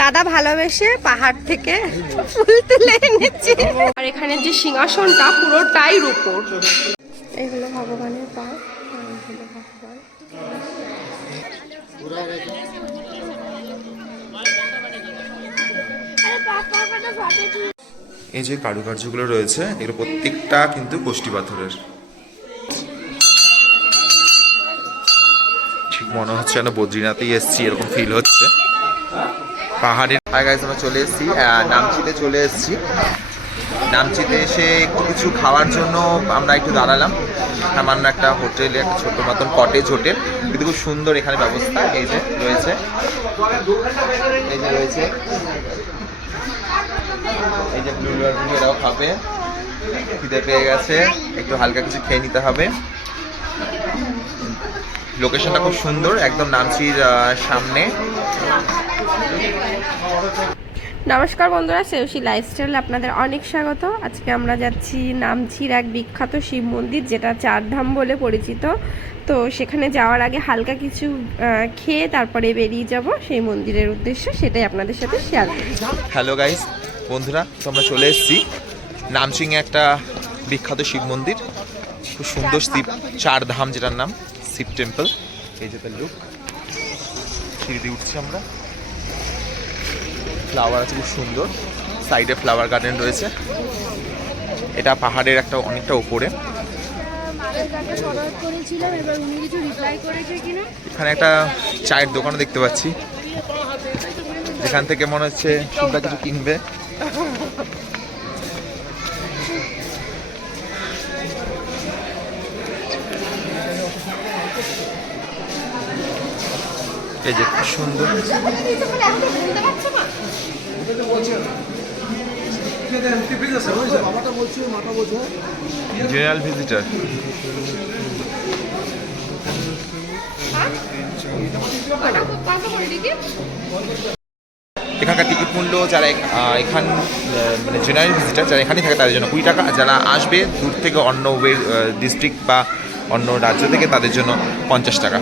দাদা ভালোবেসে পাহাড় থেকে ফুল তুলে এনেছে। আর এখানে যে সিংহাসনটা পুরোটাই রূপোর। এই ভগবানের পা এই এই যে কারুকার্যগুলো রয়েছে এগুলো প্রত্যেকটা কিন্তু কোষ্টি পাথরের। ঠিক মনে হচ্ছে যেন বদ্রীনাথেই এসছি এরকম ফিল হচ্ছে। পাহাড়ের গাইজ আমরা চলে এসেছি নামচিতে চলে এসেছি। নামচিতে এসে একটু কিছু খাওয়ার জন্য আমরা একটু দাঁড়ালাম। সামান্য একটা হোটেলে, একটা ছোট মতন কটেজ হোটেল। কিন্তু খুব সুন্দর এখানে ব্যবস্থা, এই যে রয়েছে। এই যে রয়েছে। এই যে ব্লু এরাও খাবে। খিদে পেয়ে গেছে। একটু হালকা কিছু খেয়ে নিতে হবে। লোকেশনটা খুব সুন্দর একদম নামচির সামনে। নমস্কার বন্ধুরা সেউসি লাইফস্টাইল আপনাদের অনেক স্বাগত। আজকে আমরা যাচ্ছি নামচির এক বিখ্যাত শিব মন্দির যেটা চারধাম বলে পরিচিত। তো সেখানে যাওয়ার আগে হালকা কিছু খেয়ে তারপরে বেরিয়ে যাব। সেই মন্দিরের উদ্দেশ্য সেটাই আপনাদের সাথে শেয়ার হ্যালো গাইস বন্ধুরা তো আমরা চলে এসেছি। নামচিংয়ে একটা বিখ্যাত শিব মন্দির। খুব সুন্দর শিব চার ধাম যেটার নাম। শিব টেম্পল। এই যে তার লুক সিঁড়ি দিয়ে উঠছি আমরা। ফ্লাওয়ার আছে খুব সুন্দর। সাইডে ফ্লাওয়ার গার্ডেন রয়েছে। এটা পাহাড়ের একটা অনেকটা কিনা এখানে একটা চায়ের দোকানও দেখতে পাচ্ছি। যেখান থেকে মনে হচ্ছে শিবরা কিছু কিনবে। এই যে কি সুন্দর। জেনারেল ভিজিটার এখানকার টিকিট মূল্য যারা এখান মানে জেনারেল ভিজিটার যারা এখানেই থাকে তাদের জন্য কুড়ি টাকা। যারা আসবে দূর থেকে অন্য ওয়ে ডিস্ট্রিক্ট বা অন্য রাজ্য থেকে তাদের জন্য পঞ্চাশ টাকা।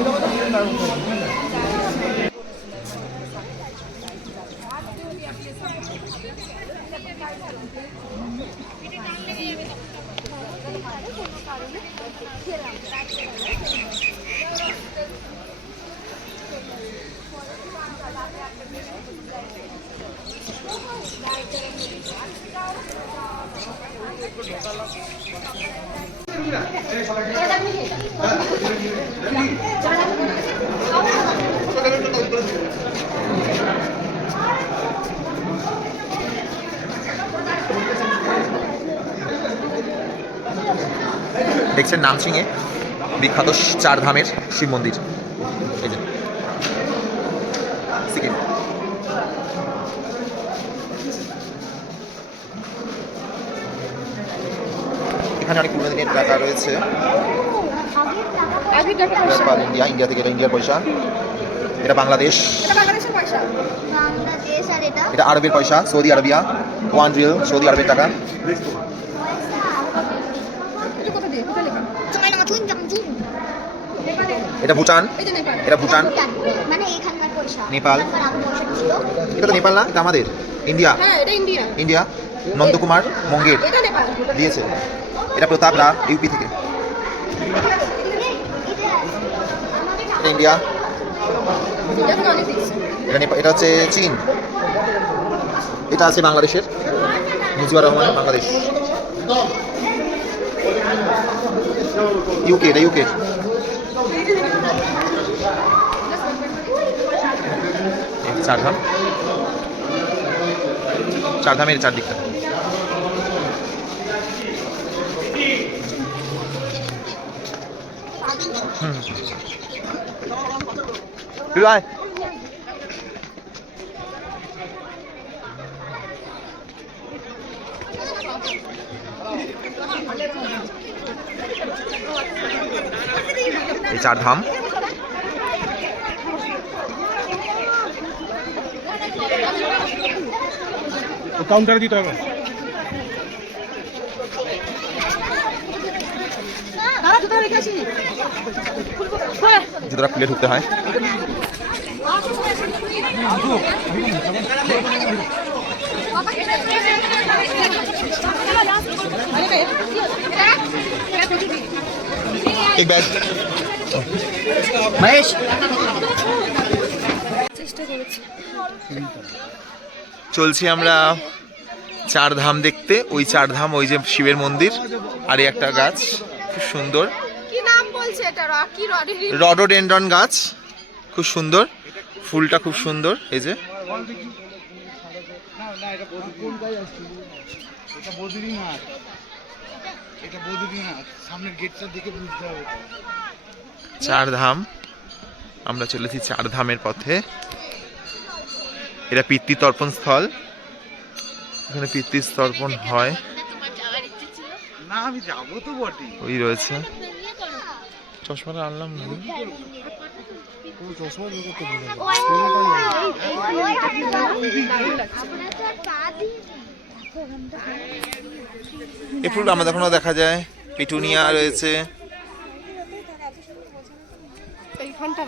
সবাই দেখছেন নামচিংয়ে বিখ্যাত চার ধামের শিব মন্দির। এই যে। সিকিম। এখানে অনেক পুরোনো দিনের টাকা রয়েছে। ইন্ডিয়া ইন্ডিয়া থেকে এটা ইন্ডিয়ার পয়সা। এটা বাংলাদেশ। বাংলাদেশের পয়সা। বাংলাদেশ আর এটা? এটা আরবের পয়সা Saudi Arabia one riyal Saudi আরবের টাকা এটা কোথা দিয়ে কোথায় লেখা চায়না চুন চুন এটা ভুটান? এটা ভুটান? মানে নেপাল। এটা তো নেপাল না এটা আমাদের। ইন্ডিয়া? হ্যাঁ ইন্ডিয়া। নন্দকুমার মঙ্গের। দিয়েছে। এটা প্রতাপ রা ইউপি থেকে। এটা ইন্ডিয়া? এটা নেপাল এটা হচ্ছে চীন। এটা আছে বাংলাদেশের। মুজিবুর রহমান বাংলাদেশ। ইউকে এটা ইউকে। চারধাম চারধামের চারদিকটা। হুম। Goodbye. এই চার ধাম। কাউন্টারে দিতে হবে জুতোটা খুলে ঢুকতে হয় एक बैग महेश চলছি আমরা চার ধাম দেখতে ওই চার ধাম ওই যে শিবের মন্দির আর একটা গাছ খুব সুন্দর। কি নাম বলছে এটা? রকি রডি রডোডেন্ড্রন গাছ খুব সুন্দর। ফুলটা খুব সুন্দর এই যে। চার ধাম আমরা চলেছি চার ধামের পথে। এটা পিতৃতর্পণ স্থল এখানে পিতৃতর্পণ হয় না আমি যাব তো বটে ওই রয়েছে চশমাটা আনলাম না এই ফুল আমাদের এখনও দেখা যায় পিটুনিয়া রয়েছে এইখানটা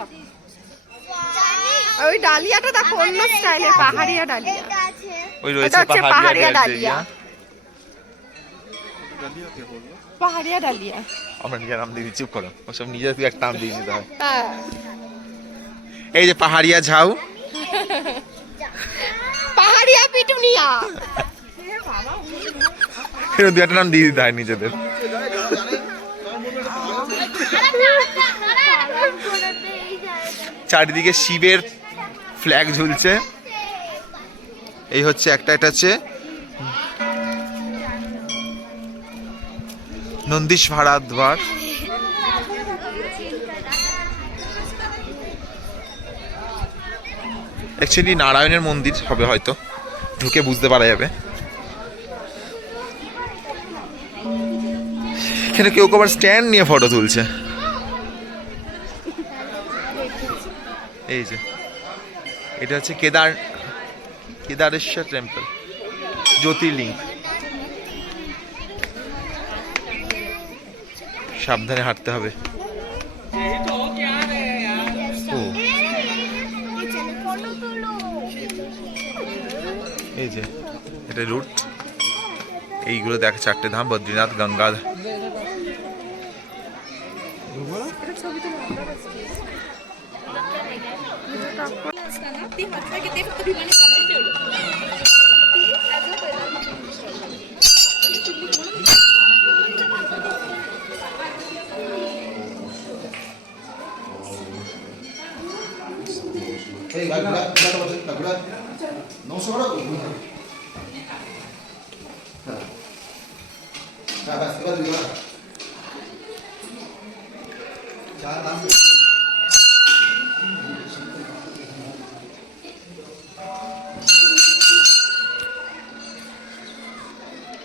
ওই ডালিয়াটা দেখো অন্য স্টাইলের পাহাড়িয়া ডালিয়া ওই রয়েছে পাহাড়িয়া ডালিয়া পাহাড়িয়া ডালিয়া আমরা নিজের নাম দিয়ে চুপ করো ওসব নিজের তুই একটা নাম দিয়ে দিতে হয় হ্যাঁ এই যে পাহাড়িয়া ঝাউ পাহাড়িয়া পিটুনিয়া এরকম দু একটা নাম দিয়ে দিতে হয় নিজেদের চারিদিকে শিবের ফ্ল্যাগ ঝুলছে। এই হচ্ছে একটা, এটা হচ্ছে নন্দীশ ভাড়াদ্বার অ্যাকচুয়ালি নারায়ণের মন্দির হবে হয়তো। ঢুকে বুঝতে পারা যাবে। এখানে কেউ আবার স্ট্যান্ড নিয়ে ফটো তুলছে। এই যে। এটা হচ্ছে কেদার, কেদারেশ্বর টেম্পল জ্যোতির্লিঙ্গ। সাবধানে হাঁটতে হবে। ও। এই যে, এটা রুট এইগুলো দেখ চারটে ধাম, বদ্রীনাথ গঙ্গা একটা করে যা দিতাম এদের বজরঙ্গলি আছে বুঝতে পেরেছি ওটা পুরোপুরি বজরংবলী মনে হয়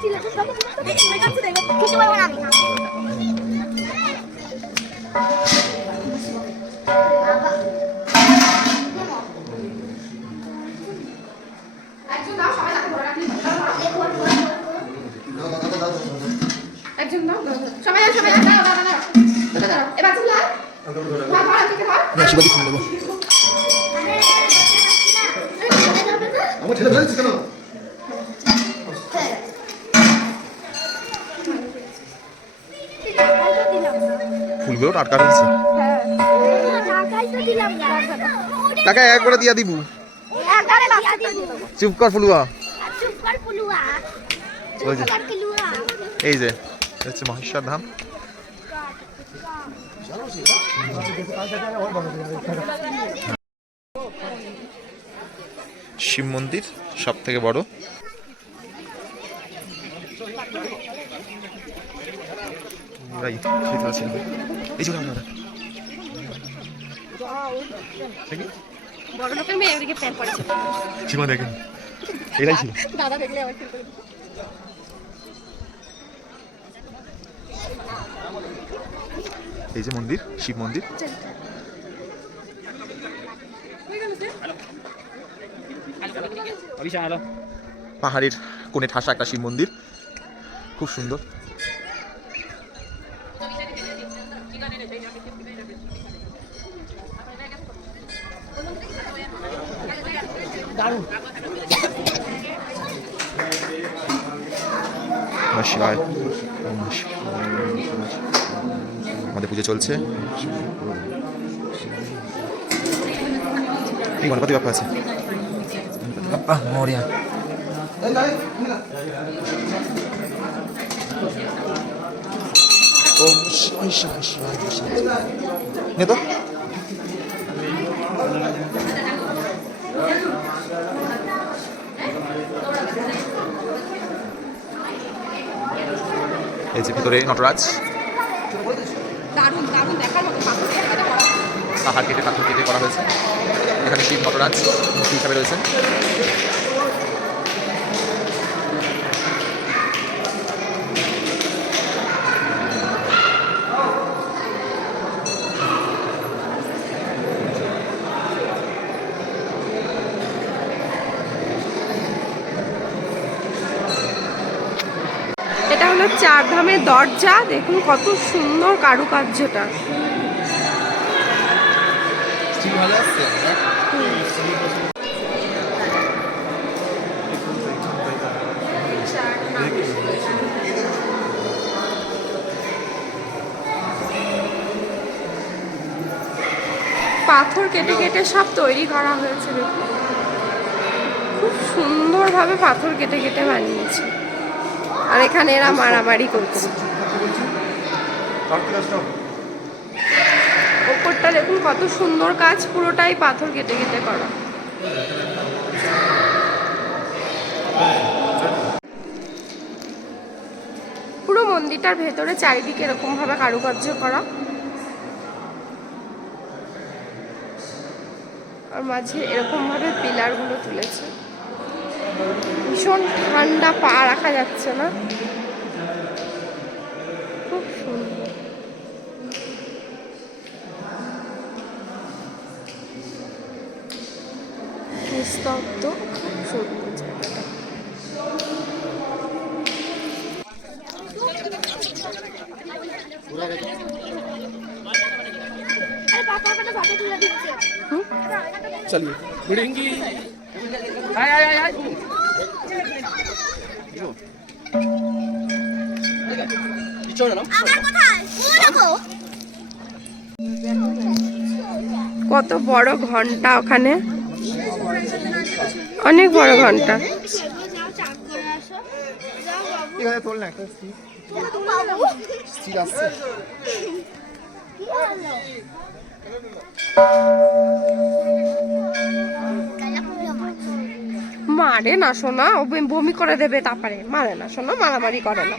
সবাই ধরে। সবাই দাও, সবাই দাও, দাও, দাও, দাও। দাও, দাও। এবার তুই ধর। ধর, ধর, এদিকে ধর। দিলাম না টাকা এক করে দিয়া দিবু। চুপ কর ফুলুয়া। এই যে হচ্ছে মহেশ্বর ধাম। শিব মন্দির সব থেকে বড়। এই, সীমা দেখেন ছিল দাদা দেখলে আবার এই যে মন্দির শিব মন্দির পাহাড়ের কোণে ঠাসা একটা শিব মন্দির খুব সুন্দর চলছে। গণপতি বাপ্পা আছে। বাপ্পা মরিয়া। ওম শিবায় শিবায় শিবায় শিবায় নে তো। এই যে ভিতরে নটরাজ দারুণ দারুণ দেখার মতো পাথর দিয়ে এটা করা পাহাড় কেটে পাথর কেটে করা হয়েছে। এখানে শিব নটরাজ মূর্তি হিসাবে রয়েছেন। এটা হলো চার ধামের দরজা। দেখুন কত সুন্দর কারুকার্যটা। ভালো আসছে পাথর কেটে কেটে সব তৈরি করা হয়েছে দেখুন। খুব সুন্দরভাবে পাথর কেটে কেটে বানিয়েছে। আর এখানে এরা মারামারি করছে। দেখুন কত সুন্দর কাজ পুরোটাই পাথর কেটে কেটে করা। পুরো মন্দিরটার ভেতরে চারিদিকে এরকম ভাবে কারুকার্য করা। আর মাঝে এরকম ভাবে পিলারগুলো তুলেছে। ভীষণ ঠান্ডা পা রাখা যাচ্ছে না খুব সুন্দর নিস্তব্ধ খুব সুন্দর জায়গাটা কত বড় ঘণ্টা ওখানে। অনেক বড় ঘণ্টা। যাও চান করে আসো। যাও বাবু। এখানে তোল না স্থির আসছে মারে না শোনা ও বমি- করে দেবে তারপরে। মারে না শোনা মারামারি করে না।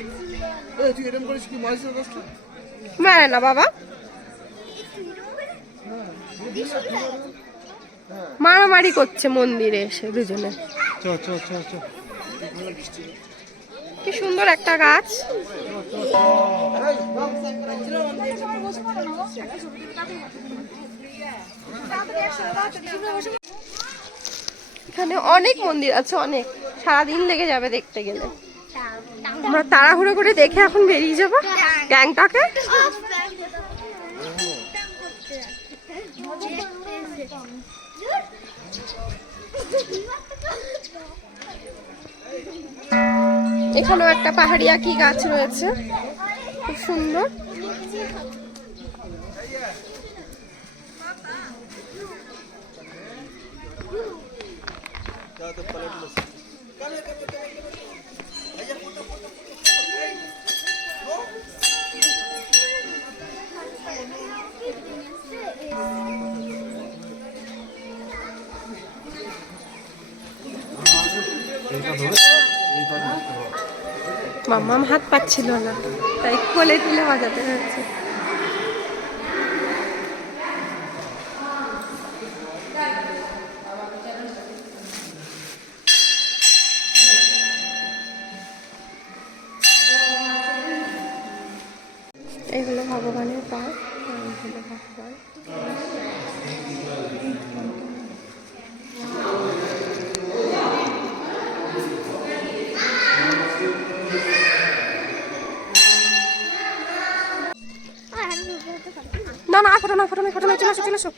মারে না বাবা। মারামারি করছে মন্দিরে এসে দুজনে। চ চ চ চ কি সুন্দর একটা গাছ। এখানে অনেক মন্দির আছে, অনেক। সারাদিন লেগে যাবে দেখতে গেলে। আমরা তাড়াহুড়ো করে দেখে এখন বেরিয়ে যাব গ্যাংটকে। এখানেও একটা পাহাড়িয়া কি গাছ রয়েছে। খুব সুন্দর। মাম্মাম হাত পাচ্ছিল না তাই কোলে দিলে বাজাতে হয়েছে। না না ফটো না ফটো না ফটো না চলে আসো চলে আসো।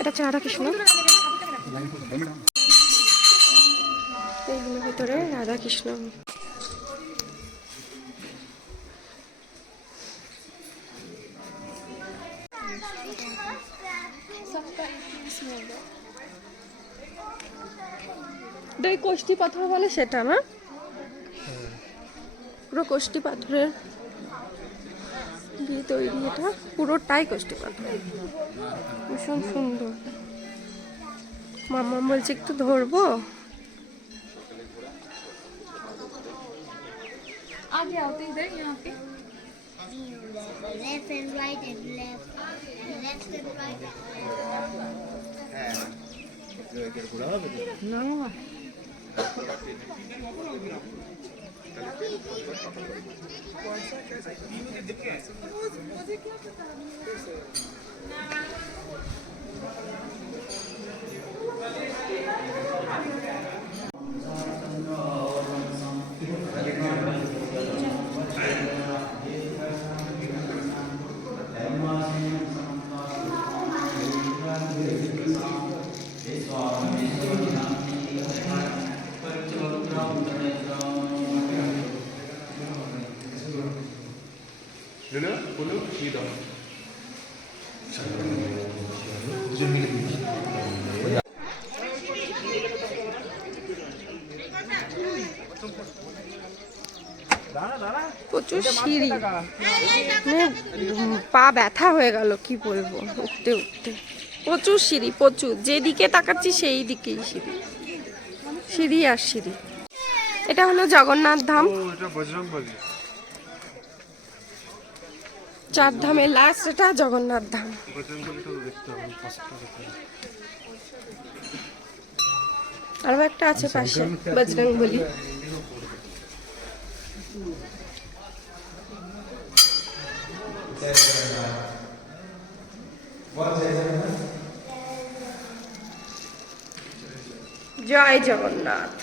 এটা হচ্ছে রাধা কৃষ্ণ এইগুলোর ভিতরে রাধা কোষ্টি পাথর বলে সেটা না পুরো কোষ্টি পাথরের দিয়ে তৈরি এটা পুরোটাই কোষ্টি পাথর ভীষণ সুন্দর মাম্মা বলছে একটু ধরবো आगे आओ तो इधर यहाँ पे left and right and left, left and right and पता প্রচুর সিঁড়ি। পা ব্যথা হয়ে গেল কি বলব? উঠতে উঠতে। প্রচুর সিঁড়ি প্রচুর। যেদিকে তাকাচ্ছি সেই দিকেই সিঁড়ি। সিঁড়ি আর সিঁড়ি। এটা হলো জগন্নাথ ধাম। এটা চার ধামের লাস্ট এটা জগন্নাথ ধাম। আরও একটা আছে পাশে বজরং বলি। জয় জগন্নাথ।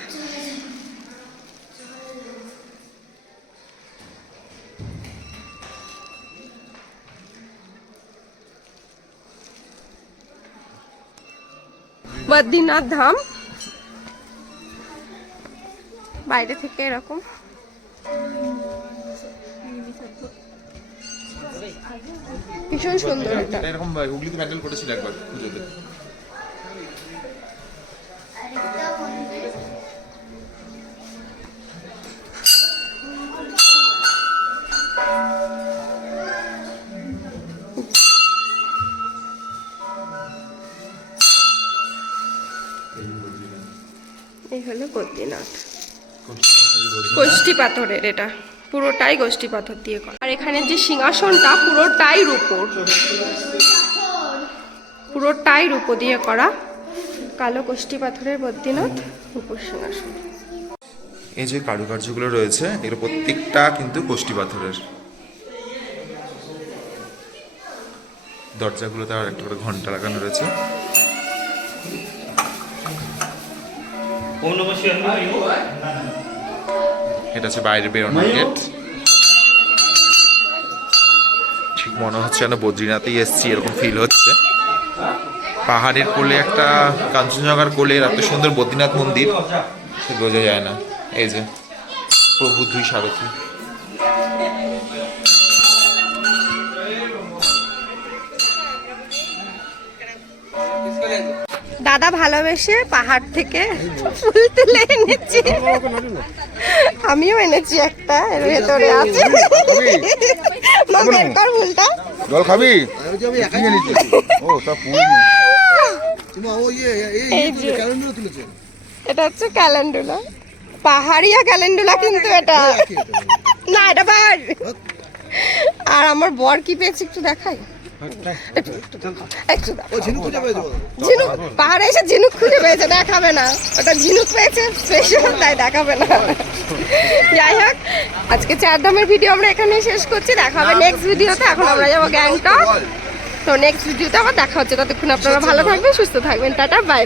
বদ্রীনাথ ধাম। বাইরে থেকে এরকম। ভীষণ সুন্দর এটা এরকম হুগলিতে প্যান্ডেল করেছিল একবার পুজোতে। এই হলো বদ্রীনাথ। গোষ্ঠী পাথরের এটা। পুরোটাই গোষ্ঠী পাথর দিয়ে করা। আর এখানে যে সিংহাসনটা, পুরোটাই রূপোর। পুরোটাই রূপো দিয়ে করা। কালো গোষ্ঠী পাথরের বদ্রীনাথ রূপোর সিংহাসন। এই যে কারুকার্যগুলো রয়েছে এগুলো প্রত্যেকটা কিন্তু কোষ্টি পাথরের। দরজাগুলোতে আর একটা করে ঘণ্টা লাগানো রয়েছে। এটা হচ্ছে বাইরে বেরোনোর গেট ঠিক মনে হচ্ছে যেন বদ্রীনাথেই এসছি এরকম ফিল হচ্ছে। পাহাড়ের কোলে একটা কাঞ্চনজঙ্ঘার কোলে এত সুন্দর বদ্রীনাথ মন্দির সে বোঝা যায় না। এই যে প্রভু দুই সারথী দাদা ভালোবেসে পাহাড় থেকে ফুল তুলে এনেছে। আমিও এনেছি একটা এর ভেতরে আছে। মা বের কর ফুলটা। জল খাবি? ও তা ফুল এটা হচ্ছে ক্যালেন্ডুলা। পাহাড়িয়া ক্যালেন্ডুলা কিন্তু এটা। না এটা পাহাড় আর আমার বর কি পেয়েছে একটু দেখাই। পাহাড়ে এসে খুঁজে পেয়েছে দেখাবে না ওটা তাই দেখাবে না যাই হোক আজকে চার ধামের ভিডিও আমরা এখানে শেষ করছি দেখা হবে নেক্সট ভিডিওতে এখন আমরা যাব গ্যাংটক তো নেক্সট ভিডিওতে আবার দেখা হচ্ছে। ততক্ষণ আপনারা ভালো থাকবেন, সুস্থ থাকবেন। Tata bye